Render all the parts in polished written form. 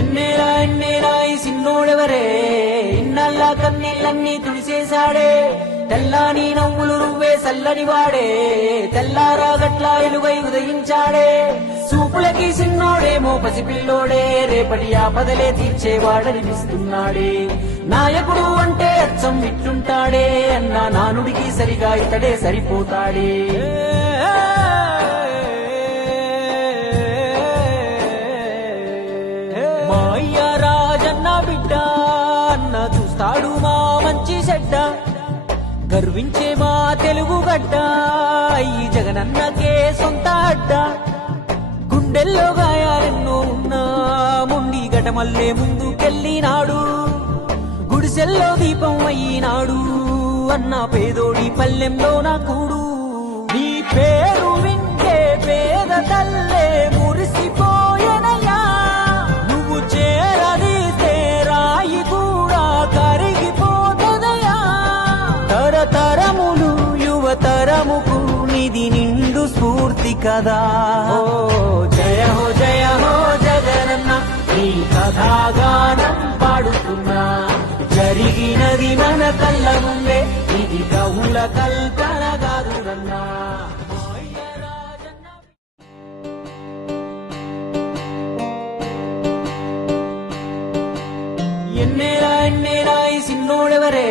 ఎన్నేరా ఎన్నేరా ఈ సిన్నోడెవరే ఇన్నల్లా కన్నీళ్ళన్నీ తుడిసేశాడే తెల్లాని నవ్వులు నువ్వే సల్లని వాడే తెల్లారా గట్లా ఎలుగై ఉదయించాడే చూపులకి సిన్నోడేమో పసిపిల్లోడే రేపటి ఆపదలే తీర్చేవాడనిపిస్తున్నాడే నాయకుడు అంటే అచ్చం ఇట్లుంటాడే అన్నా నానుడికి సరిగా ఇతడే సరిపోతాడే మా అయ్య రాజన్న బిడ్డ అన్న చూస్తాడు మా మంచి చెడ్డ గర్వించే మా తెలుగు గడ్డ ఈ జగనన్నకే సొంత అడ్డ గుండెల్లో గాయాలెన్నో ఉన్నా ముండి గటమల్లే ముందుకెళ్ళినాడు గుడిసెల్లో దీపం అయ్యినాడు అన్న పేదోడి పల్లెంలో నా కూడు నీ పేరు వింటే పేద తల్లే మురిసిపోయెనయ్యా నువ్వు చేరదీస్తే రాయి కూడా కరిగిపోతదయ్యా తరతరములు యువతరముకు నిధి నిండు స్ఫూర్తి కదా ఓ జయ హో జగనన్న నీ కథాగానం పాడుతున్నా జరిగినది మన కళ్ళ ముందే ఇది కవుల కల్పన కాదురన్నా ఎన్నేరా ఎన్నేరా ఈ సిన్నోడెవరే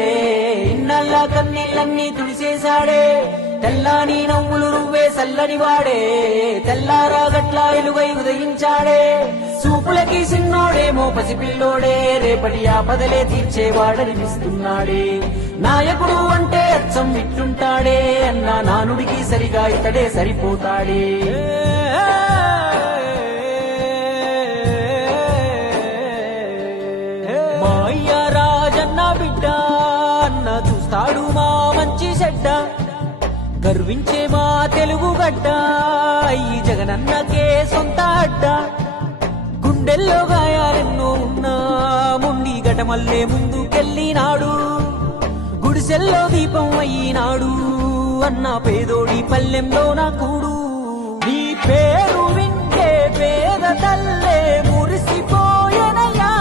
ఇన్నల్లా కన్నీళ్ళన్నీ తుడిసేశాడే తెల్లాని నవ్వులు నువ్వే సల్లని వాడే తెల్లారా గట్లా ఎలుగై ఉదయించాడే చూపులకి సిన్నోడేమో పసిపిల్లోడే రేపటి ఆపదలే తీర్చేవాడనిపిస్తున్నాడే నాయకుడు అంటే అచ్చం ఇట్లుంటాడే అన్నా నానుడికి సరిగా ఇతడే సరిపోతాడే మా అయ్య రాజన్న బిడ్డ అన్న చూస్తాడు మా మంచి చెడ్డ గర్వించే మా తెలుగు గడ్డ ఈ జగనన్నకే సొంత అడ్డ గుండెల్లో గాయాలెన్నో ఉన్నా ముండి గటమల్లే ముందుకెళ్ళినాడు గుడిసెల్లో దీపం అయ్యినాడు అన్న పేదోడి పల్లెంలో నా కూడు నీ పేరు వింటే పేద తల్లే మురిసిపోయెనయ్యా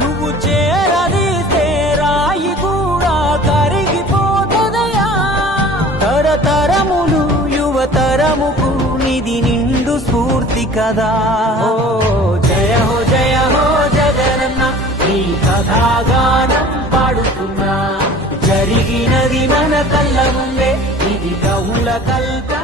నువ్వు చేరదీస్తే రాయి కూడా కరిగిపోతదయ్యా తరతరములు యువతరముకు నిధి నిండు స్ఫూర్తి కదా ఓ జయ హో జగనన్న నీ కథాగానం పాడుతున్నా జరిగినది మన కళ్ళ ముందే ఇది కవుల కల్పన